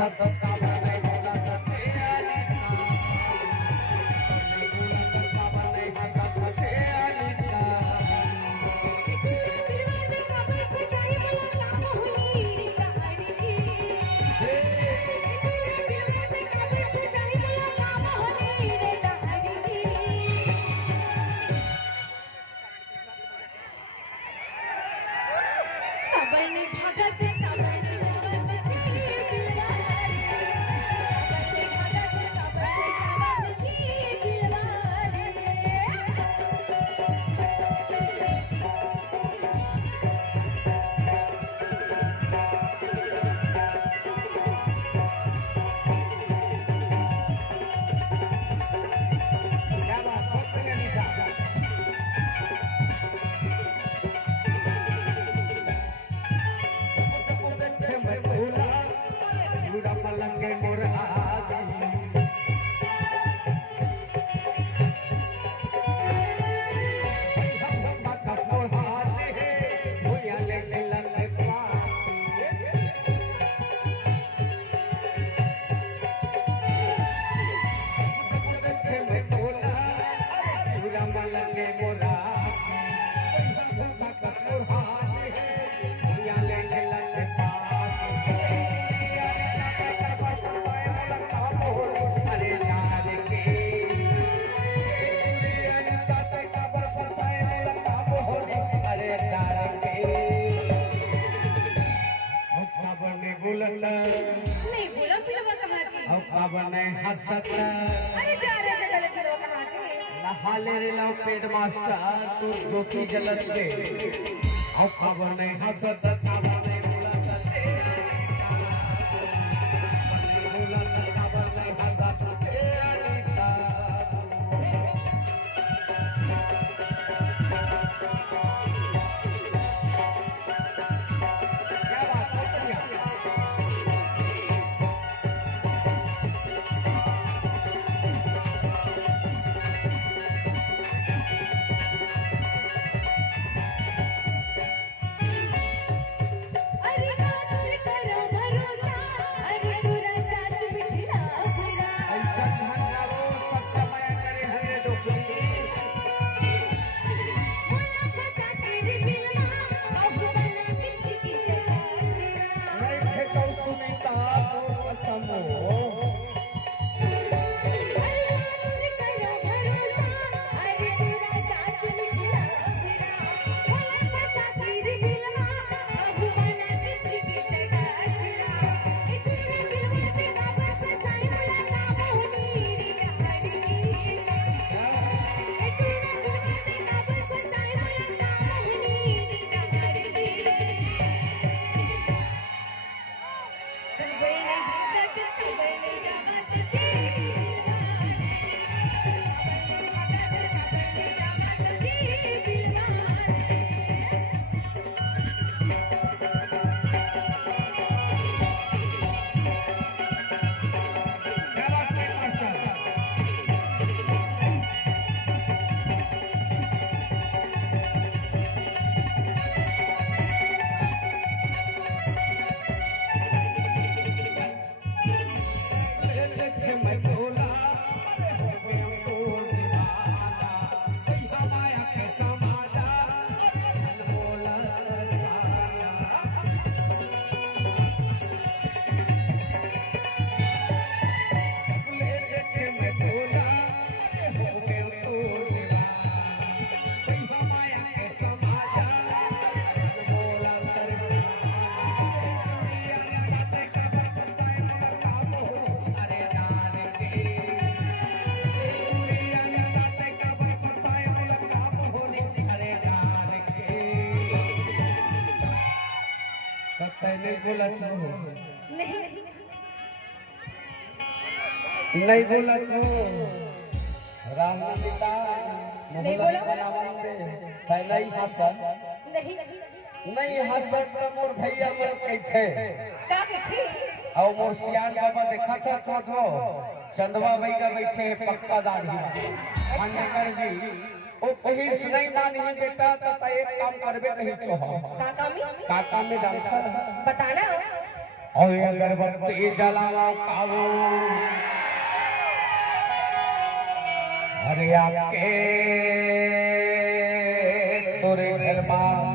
हसत का बने बोला ते अनिता बोला का बने हसत ते अनिता लंगे मोर लंगे मोरा नहीं बोला फिर कहाँ की बने हसत अरे जा रहे थे गलत फिर कहाँ के नहाले रे लो पेड मास्टर तू ज्योति जलत दे बने हसत का बने बोला ते बोला का बने हसत ते अनिता क्या बात है नहीं बोला नहीं बोला तो राम पिता नहीं बोला नहीं हसत नहीं नहीं हसत मोर भैया मोर कैथे का कहते और मोर सियान बाबा देखा था तो चंदवा भैया बैठे पक्का दाढ़ी मंडकर जी ओ कहीं सुनाई मानी बेटा तो एक काम करबे कहीं चोह का काम में जानता बताना और अगरबत्ती जलावा कावो अरे आपके तोरे घर में